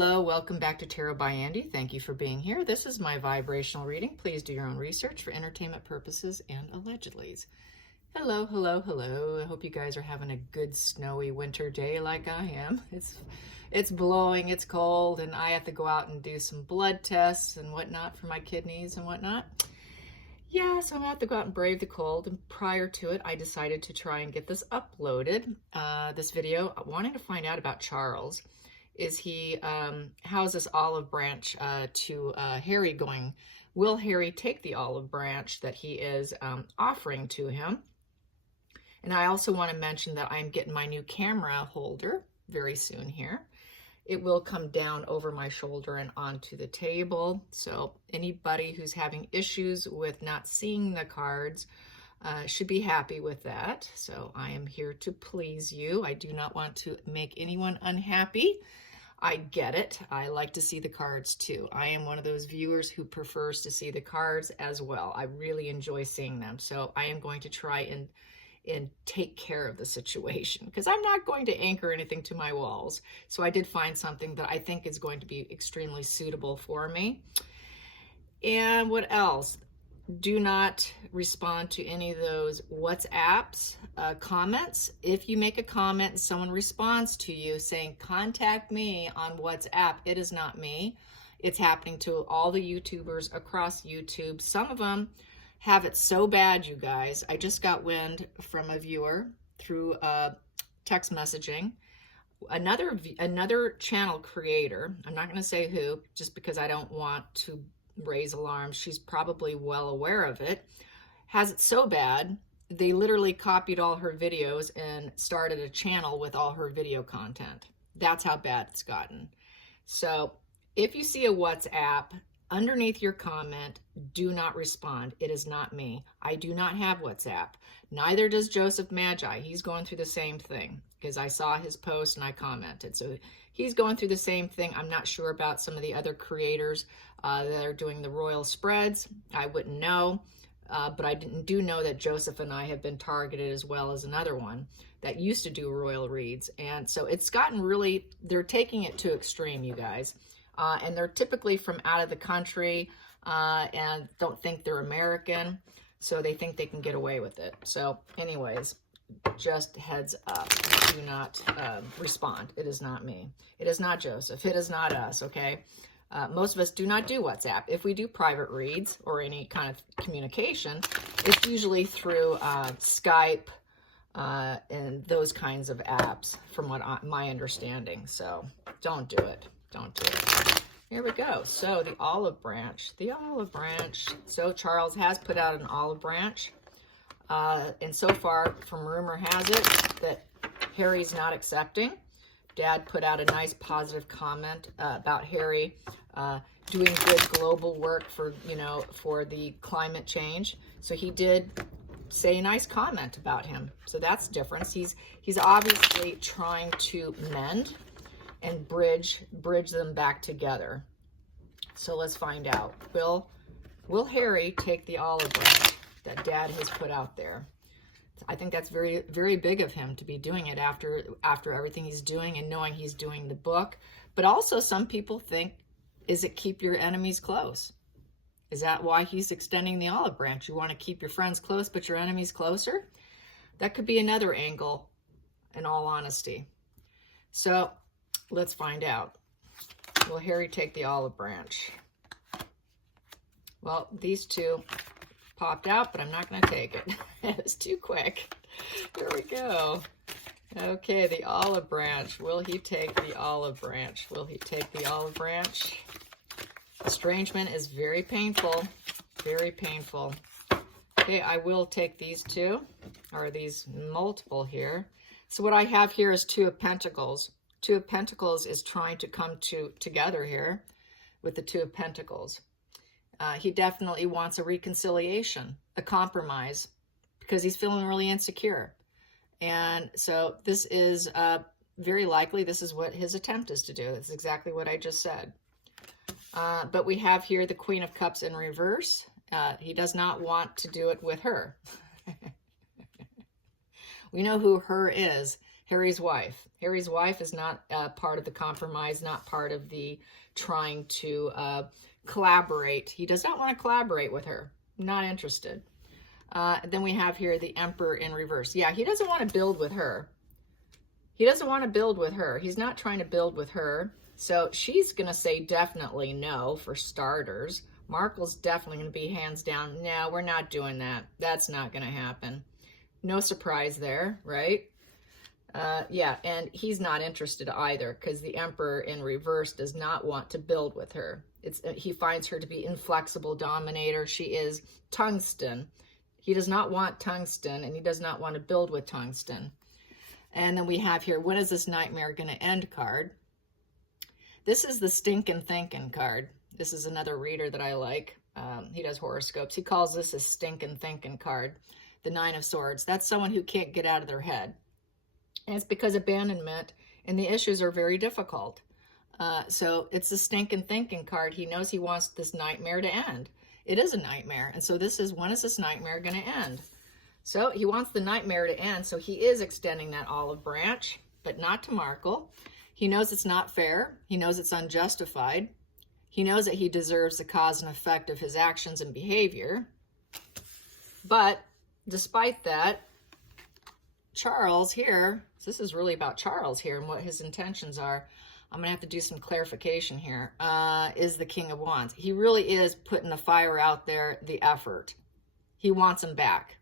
Hello, welcome back to Tarot by Andy. Thank you for being here. This is my vibrational reading. Please do your own research for entertainment purposes and allegedlys. Hello, hello, hello. I hope you guys are having a good snowy winter day like I am. It's blowing, it's cold, and I have to go out and do some blood tests and whatnot for my kidneys and whatnot. Yeah, so I'm gonna have to go out and brave the cold. And prior to it, I decided to try and get this uploaded. This video, wanting to find out about Charles. Is he, how's this olive branch to Harry going? Will Harry take the olive branch that he is offering to him? And I also want to mention that I'm getting my new camera holder very soon here. It will come down over my shoulder and onto the table. So anybody who's having issues with not seeing the cards should be happy with that. So I am here to please you. I do not want to make anyone unhappy. I get it. I like to see the cards too. I am one of those viewers who prefers to see the cards as well. I really enjoy seeing them. So I am going to try and take care of the situation because I'm not going to anchor anything to my walls. So I did find something that I think is going to be extremely suitable for me. And what else? Do not respond to any of those WhatsApps comments. If you make a comment and someone responds to you saying, contact me on WhatsApp, it is not me. It's happening to all the YouTubers across YouTube. Some of them have it so bad, you guys. I just got wind from a viewer through text messaging. Another channel creator, I'm not going to say who, just because I don't want to raise alarms. She's probably well aware of it. Has it so bad, they literally copied all her videos and started a channel with all her video content. That's how bad it's gotten. So if you see a WhatsApp, underneath your comment, do not respond. It is not me. I do not have WhatsApp. Neither does Joseph Magi. He's going through the same thing because I saw his post and I commented. So he's going through the same thing. I'm not sure about some of the other creators that are doing the royal spreads. I wouldn't know, but I do know that Joseph and I have been targeted as well as another one that used to do royal reads. And so it's gotten really, they're taking it to extreme, you guys. And they're typically from out of the country and don't think they're American. So they think they can get away with it. So anyways, just heads up, do not respond. It is not me. It is not Joseph. It is not us, okay? Most of us do not do WhatsApp. If we do private reads or any kind of communication, it's usually through Skype and those kinds of apps from what my understanding. So don't do it. Don't do it. Here we go. So the olive branch. The olive branch. So Charles has put out an olive branch. And so far, from rumor has it, that Harry's not accepting. Dad put out a nice positive comment about Harry doing good global work for, for the climate change. So he did say a nice comment about him. So that's different. He's obviously trying to mend and bridge them back together. So let's find out. Will Harry take the olive branch that Dad has put out there? I think that's very, very big of him to be doing it after everything he's doing and knowing he's doing the book. But also some people think, is it keep your enemies close? Is that why he's extending the olive branch? You want to keep your friends close, but your enemies closer? That could be another angle, in all honesty. So let's find out. Will Harry take the olive branch? Well, these two popped out, but I'm not going to take it. It's too quick. Here we go. Okay, the olive branch. Will he take the olive branch? Will he take the olive branch? Estrangement is very painful. Very painful. Okay, I will take these two, or these multiple here. So what I have here is Two of Pentacles. Two of Pentacles is trying to come together here with the Two of Pentacles. He definitely wants a reconciliation, a compromise, because he's feeling really insecure. And so this is very likely, this is what his attempt is to do. That's exactly what I just said. But we have here the Queen of Cups in reverse. He does not want to do it with her. We know who her is. Harry's wife. Harry's wife is not part of the compromise, not part of the trying to collaborate. He does not want to collaborate with her. Not interested. Then we have here the Emperor in reverse. Yeah, he doesn't want to build with her. He doesn't want to build with her. He's not trying to build with her. So she's going to say definitely no, for starters. Markle's definitely going to be hands down. No, we're not doing that. That's not going to happen. No surprise there, right? Yeah, and he's not interested either, because the Emperor in reverse does not want to build with her. He finds her to be inflexible dominator. She is tungsten. He does not want tungsten, and he does not want to build with tungsten. And then we have here, when is this nightmare going to end card? This is the stinkin' thinkin' card. This is another reader that I like. He does horoscopes. He calls this a stinkin' thinkin' card. The Nine of Swords. That's someone who can't get out of their head. And it's because abandonment and the issues are very difficult. So it's a stinkin' thinkin' card. He knows he wants this nightmare to end. It is a nightmare. And so this is, when is this nightmare going to end? So he wants the nightmare to end. So he is extending that olive branch, but not to Markle. He knows it's not fair. He knows it's unjustified. He knows that he deserves the cause and effect of his actions and behavior. But despite that, Charles here, this is really about Charles here and what his intentions are. I'm going to have to do some clarification here. Is the King of Wands. He really is putting the fire out there, the effort. He wants him back.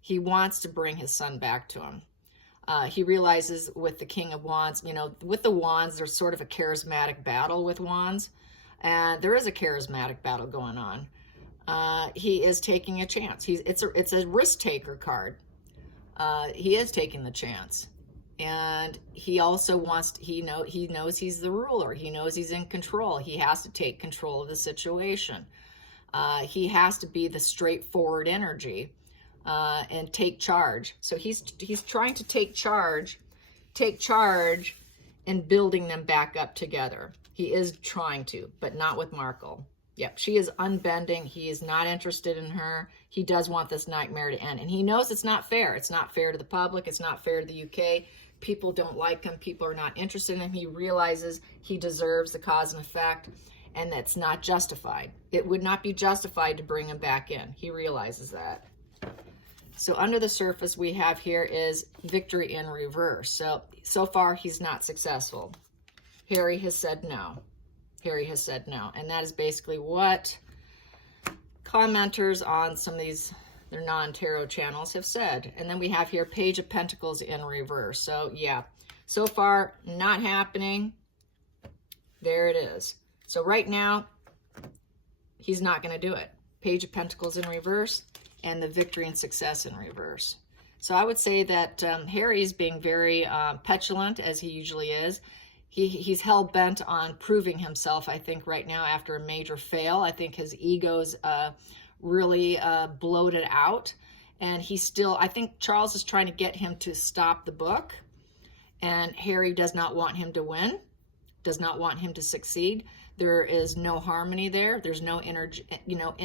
He wants to bring his son back to him. He realizes with the King of Wands, you know, with the Wands, there's sort of a charismatic battle with Wands. And there is a charismatic battle going on. He is taking a chance. It's a risk-taker card. He is taking the chance. And he also wants, he knows he's the ruler. He knows he's in control. He has to take control of the situation. He has to be the straightforward energy. And take charge. So he's trying to take charge in building them back up together. He is trying to, but not with Markle. Yep, she is unbending. He is not interested in her. He does want this nightmare to end. And he knows it's not fair. It's not fair to the public. It's not fair to the UK. People don't like him. People are not interested in him. He realizes he deserves the cause and effect, and that's not justified. It would not be justified to bring him back in. He realizes that. So under the surface we have here is victory in reverse. So far he's not successful. Harry has said no. Harry has said no. And that is basically what commenters on some of these, their non-tarot channels have said. And then we have here Page of Pentacles in reverse. So yeah, so far not happening. There it is. So right now, he's not going to do it. Page of Pentacles in reverse. And the victory and success in reverse. So I would say that Harry is being very petulant, as he usually is. He's hell-bent on proving himself, I think, right now after a major fail. I think his ego's really bloated out. And I think Charles is trying to get him to stop the book. And Harry does not want him to win, does not want him to succeed. There is no harmony there. There's no energy,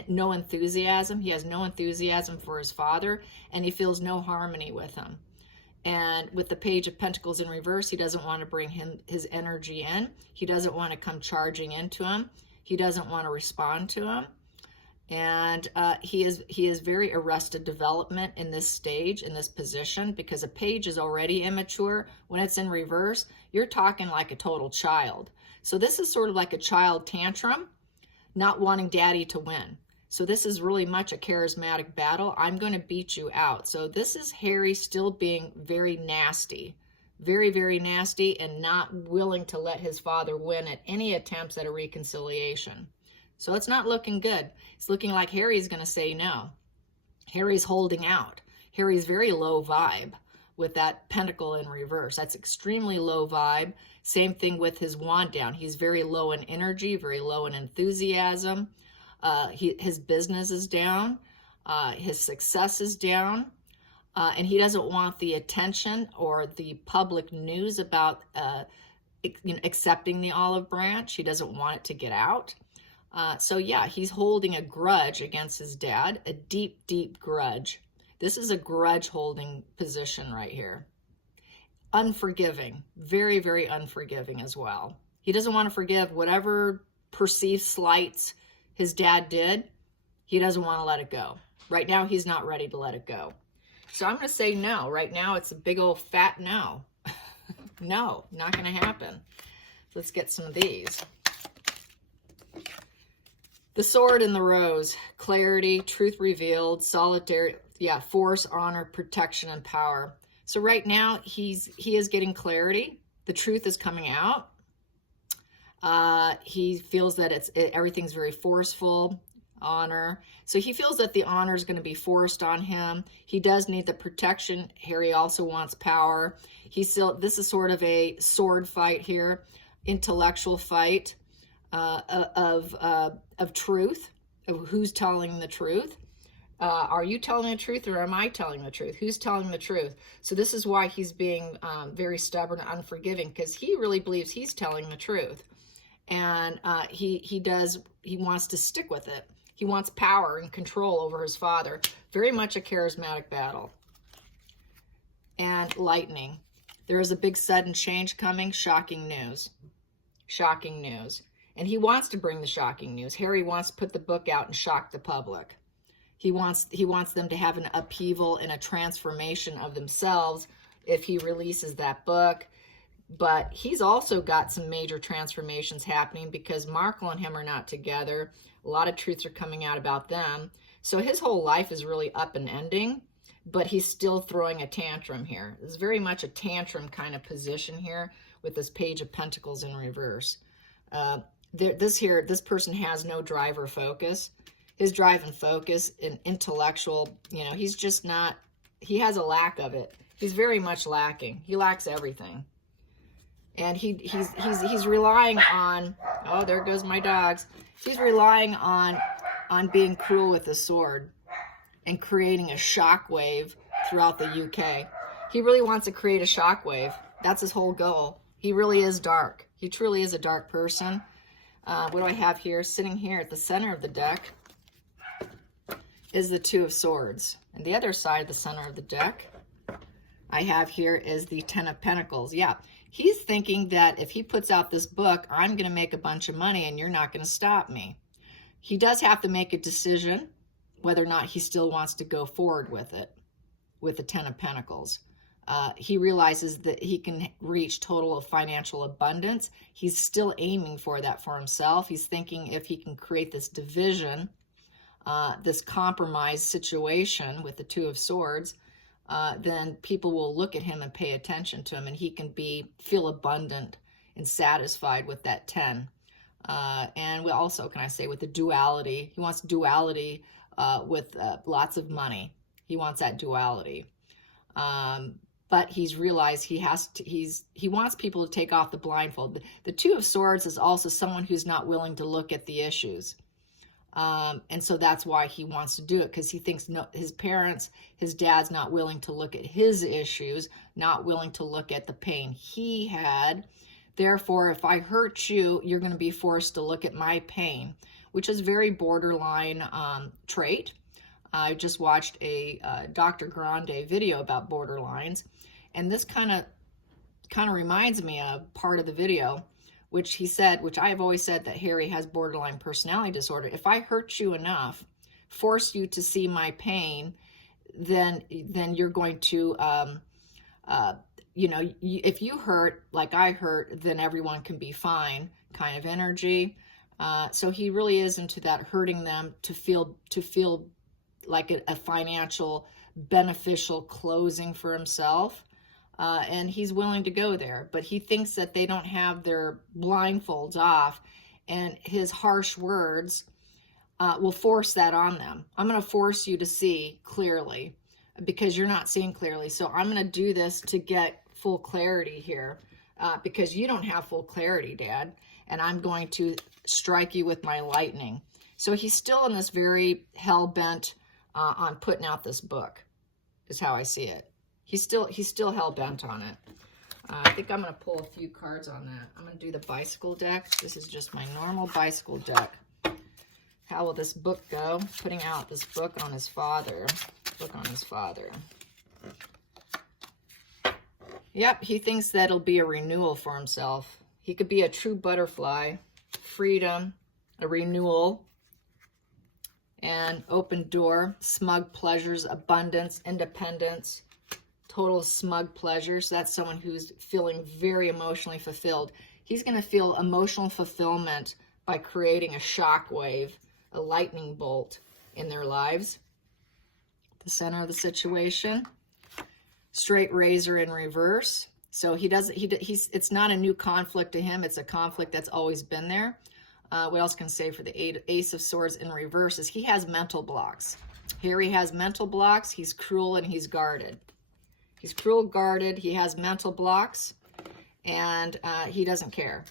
no enthusiasm. He has no enthusiasm for his father, and he feels no harmony with him. And with the Page of Pentacles in reverse, he doesn't want to bring his energy in. He doesn't want to come charging into him. He doesn't want to respond to him. And he is very arrested development in this stage, in this position, because a page is already immature. When it's in reverse, you're talking like a total child. So this is sort of like a child tantrum, not wanting daddy to win. So this is really much a charismatic battle. I'm going to beat you out. So this is Harry still being very nasty, very, very nasty, and not willing to let his father win at any attempts at a reconciliation. So it's not looking good. It's looking like Harry's going to say no. Harry's holding out. Harry's very low vibe with that pentacle in reverse. That's extremely low vibe. Same thing with his wand down. He's very low in energy, very low in enthusiasm. His business is down. His success is down. And he doesn't want the attention or the public news about accepting the olive branch. He doesn't want it to get out. So yeah, he's holding a grudge against his dad, a deep, deep grudge. This is a grudge holding position right here. unforgiving, very, very unforgiving as well. He doesn't want to forgive whatever perceived slights his dad did. He doesn't want to let it go. Right now, he's not ready to let it go. So I'm going to say no. Right now, it's a big old fat no. No, not going to happen. Let's get some of these. The Sword and the Rose. Clarity, truth revealed, solidarity, force, honor, protection, and power. So right now, he is getting clarity. The truth is coming out. He feels that everything's very forceful. Honor. So he feels that the honor is going to be forced on him. He does need the protection. Harry also wants power. This is sort of a sword fight here, intellectual fight of truth, of who's telling the truth. Are you telling the truth, or am I telling the truth? Who's telling the truth? So this is why he's being very stubborn and unforgiving, because he really believes he's telling the truth, and he wants to stick with it. He wants power and control over his father. Very much a charismatic battle. And lightning. There is a big sudden change coming. Shocking news. Shocking news. And he wants to bring the shocking news. Harry wants to put the book out and shock the public. He wants them to have an upheaval and a transformation of themselves if he releases that book. But he's also got some major transformations happening because Markle and him are not together. A lot of truths are coming out about them. So his whole life is really up and ending, but he's still throwing a tantrum here. It's very much a tantrum kind of position here with this Page of Pentacles in reverse. This person has no drive or focus. His drive and focus and intellectual, he's just not, he has a lack of it. He's very much lacking. He lacks everything. And he's relying on, oh, there goes my dogs. He's relying on being cruel with the sword and creating a shockwave throughout the UK. He really wants to create a shockwave. That's his whole goal. He really is dark. He truly is a dark person. What do I have here? Sitting here at the center of the deck is the Two of Swords. And the other side of the center of the deck I have here is the Ten of Pentacles. Yeah. He's thinking that if he puts out this book, I'm going to make a bunch of money and you're not going to stop me. He does have to make a decision whether or not he still wants to go forward with it, with the Ten of Pentacles. He realizes that he can reach total of financial abundance. He's still aiming for that for himself. He's thinking if he can create this division, this compromise situation with the Two of Swords, then people will look at him and pay attention to him, and he can feel abundant and satisfied with that 10. And we also, can I say, with the duality, he wants duality with lots of money. He wants that duality. But he's realized he wants people to take off the blindfold. The Two of Swords is also someone who's not willing to look at the issues. And so that's why he wants to do it, because he thinks his parents, his dad's not willing to look at his issues, not willing to look at the pain he had. Therefore, if I hurt you, you're going to be forced to look at my pain, which is very borderline trait. I just watched a Dr. Grande video about borderlines, and this kind of reminds me of part of the video, which he said, which I have always said that Harry has borderline personality disorder. If I hurt you enough, force you to see my pain, then you're going to, if you hurt like I hurt, then everyone can be fine kind of energy. So he really is into that hurting them to feel like a financial beneficial closing for himself. And he's willing to go there, but he thinks that they don't have their blindfolds off, and his harsh words will force that on them. I'm going to force you to see clearly because you're not seeing clearly. So I'm going to do this to get full clarity here because you don't have full clarity, Dad, and I'm going to strike you with my lightning. So he's still in this very hell-bent on putting out this book, is how I see it. He's still hell-bent on it. I think I'm going to pull a few cards on that. I'm going to do the bicycle deck. This is just my normal bicycle deck. How will this book go? Putting out this book on his father. Yep, he thinks that'll be a renewal for himself. He could be a true butterfly, freedom, a renewal, and open door, smug pleasures, abundance, independence, total smug pleasures. That's someone who's feeling very emotionally fulfilled. He's going to feel emotional fulfillment by creating a shock wave, a lightning bolt in their lives. The center of the situation. Straight razor in reverse. So it's not a new conflict to him. It's a conflict that's always been there. What else can I say for the Ace of Swords in reverse is he has mental blocks. Here he has mental blocks. He's cruel and he's guarded. He's cruel, guarded. He has mental blocks, and he doesn't care.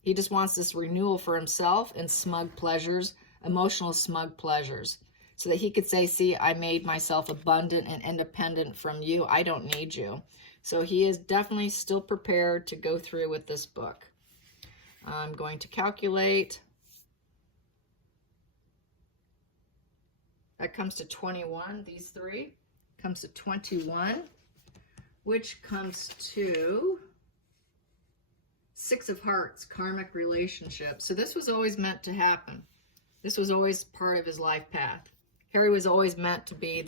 He just wants this renewal for himself and smug pleasures, emotional smug pleasures, so that he could say, see, I made myself abundant and independent from you. I don't need you. So he is definitely still prepared to go through with this book. I'm going to calculate. That comes to 21, these three. Comes to 21, which comes to 6 of Hearts, karmic relationship. So this was always meant to happen. This was always part of his life path. Harry was always meant to be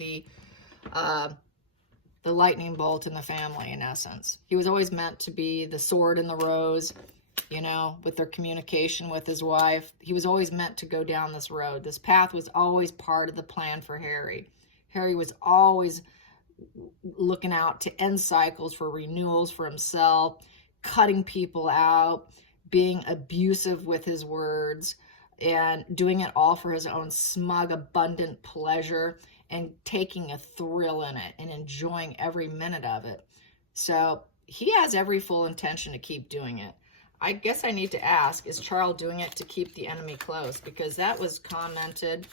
the lightning bolt in the family, in essence. He was always meant to be the sword in the rose, you know, with their communication with his wife. He was always meant to go down this road. This path was always part of the plan for Harry. Harry was always looking out to end cycles for renewals for himself, cutting people out, being abusive with his words, and doing it all for his own smug, abundant pleasure, and taking a thrill in it and enjoying every minute of it. So he has every full intention to keep doing it. I guess I need to ask, is Charles doing it to keep the enemy close? Because that was commented,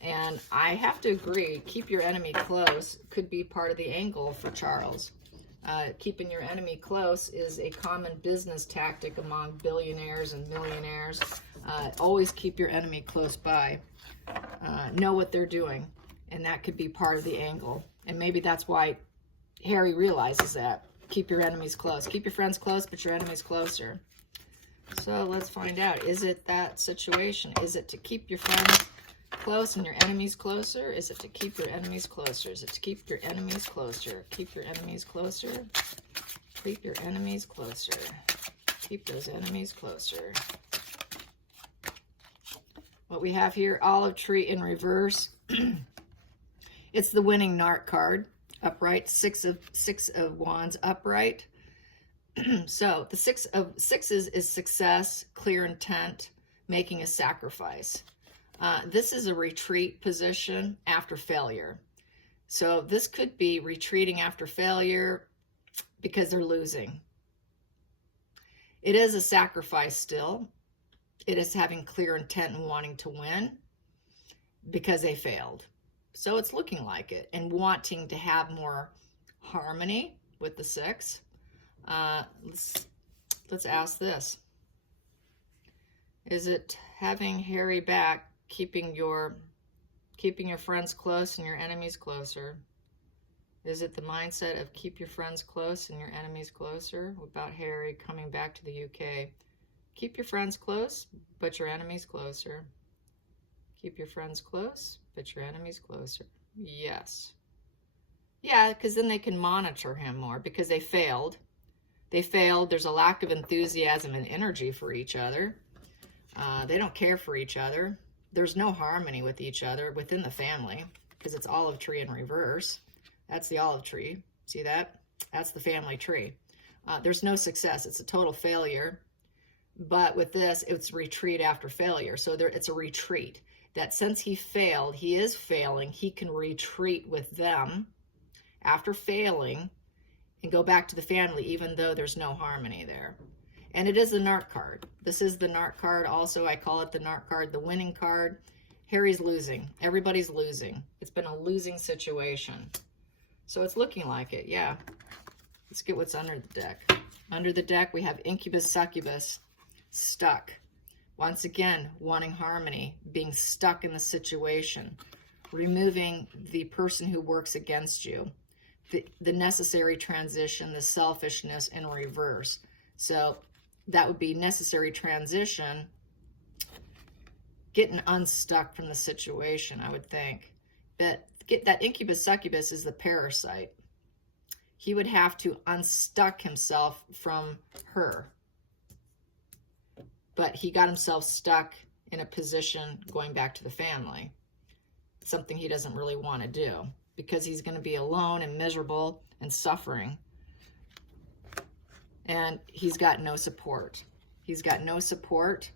and I have to agree, keep your enemy close could be part of the angle for Charles. Keeping your enemy close is a common business tactic among billionaires and millionaires. Always keep your enemy close by. Know what they're doing, and that could be part of the angle. And maybe that's why Harry realizes that. Keep your enemies close. Keep your friends close, but your enemies closer. So let's find out. Is it that situation? Is it to keep your friends close and your enemies closer? Is it to keep your enemies closer? Is it to keep your enemies closer? Keep your enemies closer. Keep your enemies closer. Keep those enemies closer. What we have here, olive tree in reverse. It's the winning Narc card, upright. Six of Wands, upright. So the Six of Sixes is success, clear intent, making a sacrifice. This is a retreat position after failure. So this could be retreating after failure because they're losing. It is a sacrifice still. It is having clear intent and wanting to win because they failed. So it's looking like it, and wanting to have more harmony with the 6. Let's ask this. Is it having Harry back, keeping your friends close and your enemies closer? Is it the mindset of keep your friends close and your enemies closer? What about Harry coming back to the UK? Keep your friends close, but your enemies closer. Keep your friends close, but your enemies closer. Yes. Yeah, because then they can monitor him more because they failed. They failed. There's a lack of enthusiasm and energy for each other. They don't care for each other. There's no harmony with each other within the family because it's olive tree in reverse. That's the olive tree. See that? That's the family tree. There's no success. It's a total failure. But with this, it's retreat after failure. So it's a retreat. That since he failed, he is failing, he can retreat with them after failing and go back to the family, even though there's no harmony there. And it is the Narc card. This is the Narc card. Also, I call it the Narc card, the winning card. Harry's losing. Everybody's losing. It's been a losing situation. So it's looking like it, yeah. Let's get what's under the deck. Under the deck, we have Incubus, Succubus, stuck. Once again, wanting harmony, being stuck in the situation, removing the person who works against you, the necessary transition, the selfishness in reverse. So that would be necessary transition, getting unstuck from the situation, I would think. But that incubus succubus is the parasite. He would have to unstuck himself from her. But he got himself stuck in a position going back to the family. Something he doesn't really want to do, because he's going to be alone and miserable and suffering. And he's got no support. He's got no support.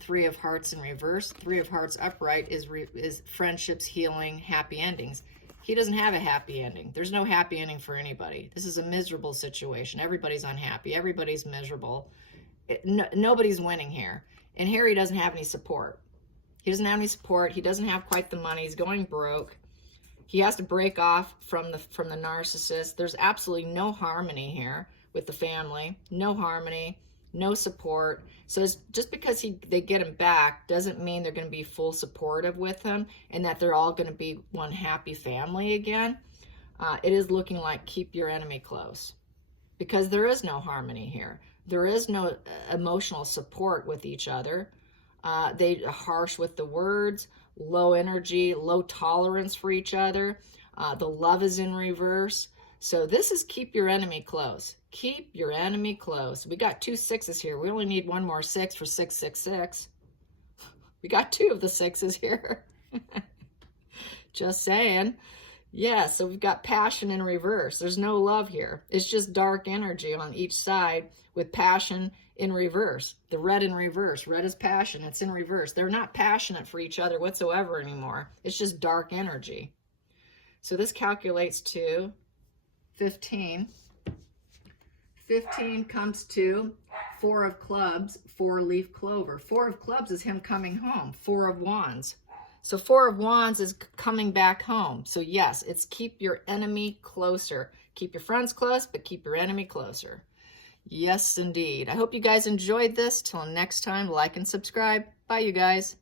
3 of Hearts in reverse. 3 of Hearts upright is friendships, healing, happy endings. He doesn't have a happy ending. There's no happy ending for anybody. This is a miserable situation. Everybody's unhappy. Everybody's miserable. Nobody's winning here. And Harry doesn't have any support. He doesn't have any support. He doesn't have quite the money. He's going broke. He has to break off from the narcissist. There's absolutely no harmony here with the family. No harmony, no support. So just because they get him back doesn't mean they're going to be full supportive with him and that they're all going to be one happy family again. It is looking like keep your enemy close, because there is no harmony here. There is no emotional support with each other. They are harsh with the words, low energy, low tolerance for each other. The love is in reverse. So this is keep your enemy close. Keep your enemy close. We got 2 6s here. We only need 1 more 6 for 666. We got 2 of the 6s here. Just saying. Yeah, so we've got passion in reverse. There's no love here. It's just dark energy on each side with passion in reverse. The red in reverse. Red is passion. It's in reverse. They're not passionate for each other whatsoever anymore. It's just dark energy. So this calculates to 15. 15 comes to 4 of clubs, 4-leaf clover. 4 of clubs is him coming home. 4 of wands. So 4 of wands is coming back home. So yes, it's keep your enemy closer. Keep your friends close, but keep your enemy closer. Yes, indeed. I hope you guys enjoyed this. Till next time, like and subscribe. Bye, you guys.